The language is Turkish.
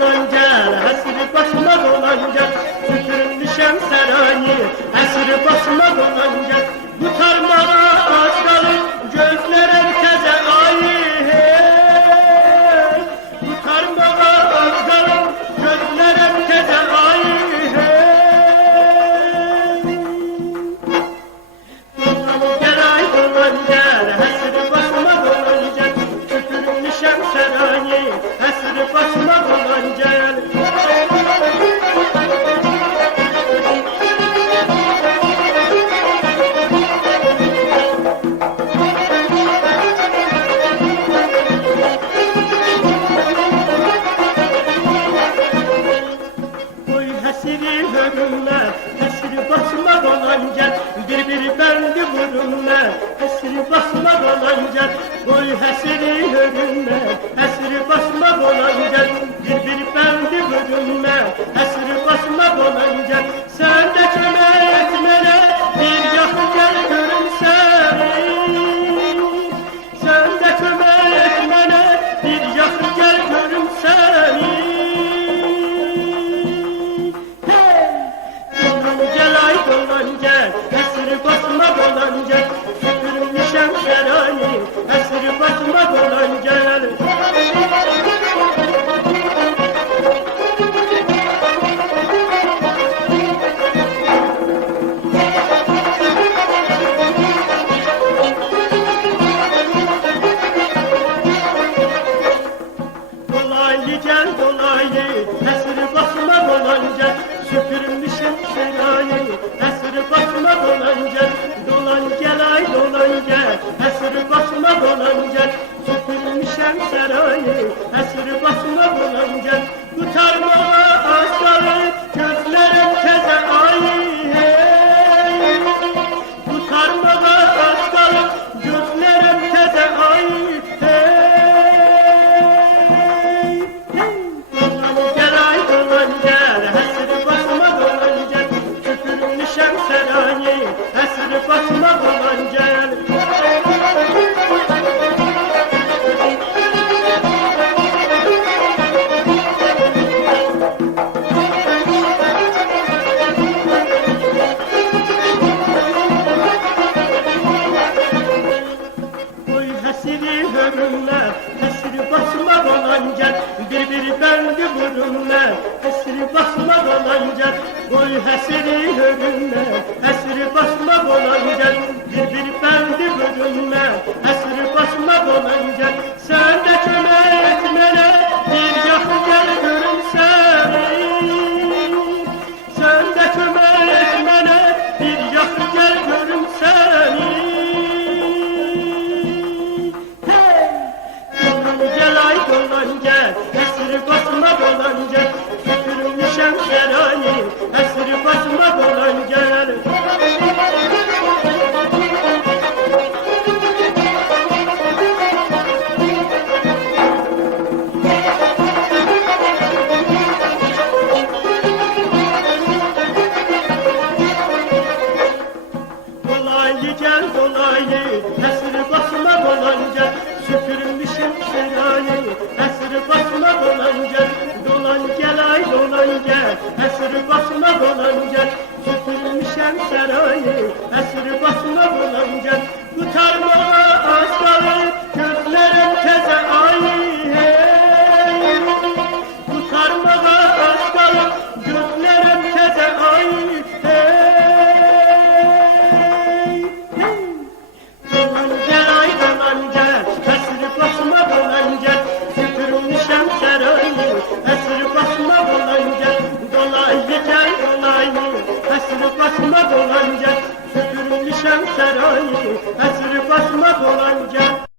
dolanca, hasri başıma dolanca, süpürmüşem sarayı, hasri başıma dolanca, kurtarmaya az kalır, gözler herkese ayı, hey. Kurtarmaya az kalır, gözler herkese ayı, hey. Dolanca, dolanca, hasri başıma dolanca, süpürmüşem sarayı, hasri başıma dolanca. Hasiri hörünme, hasiri başıma dolanca, bir bendi vurunme, hasiri başıma dolanca, boy hasiri hörünme, hasiri başıma dolanca, bir bendi vurunme, hasiri başıma dolanca, sen de kömek etmene, bir yakın gel görüm seni, sen de kömek etmene, bir yakın gel görüm seni. Hasri başıma dolanca, süpürmüşem sarayı, hasri başıma dolanca. Dolaylı gel dolaylı, hasri başıma dolanca, süpürmüşem sarayı, hasri başıma dolanca, dolan gel ay dolan gel, hasri başıma dolanca, süpürmüşem sarayı, hasri başıma dolanca, kurtarmaya az kalır, gözlerim teze ayı, hey. Kurtarmaya az kalır, gözlerim teze ayı, hey. Dolan gel ay dolan gel, hasri başıma dolanca, süpürmüşem sarayı, hasri başıma dolanca. Oy hasiri hörünme, hasri başıma dolanca, bir bendi vurunme, hasri başıma dolanca, oy hasiri hörünme, hasri başıma dolanca, bir bendi vurunme, hasri başıma dolanca, sen de kömek etmene, bir yakın gel görüm seni, sen de kömek etmene, bir yakın gel görüm seni. Dolanca, hasri başıma dolanca, süpürmüşem sarayı, hasri başıma dolanca. Dolaylı gel dolaylı, hasri başıma dolanca, süpürmüşem sarayı, hasri başıma dolanca, dolan gel ay dolan gel, hasri başıma dolanca, süpürmüşem sarayı, hasri başıma dolanca, kurtarmaya az kalır, gözlerim teze ayı, hey. Kurtarmaya az kalır, gözlerim teze ayı, hey. Dolan gel ay dolan gel, hasri başıma dolanca, süpürmüşem sarayı, hasri başıma dolanca, dolaylı gel dolaylı, hasri başıma dolanca, süpürmüşem sarayı, hasri başıma dolanca.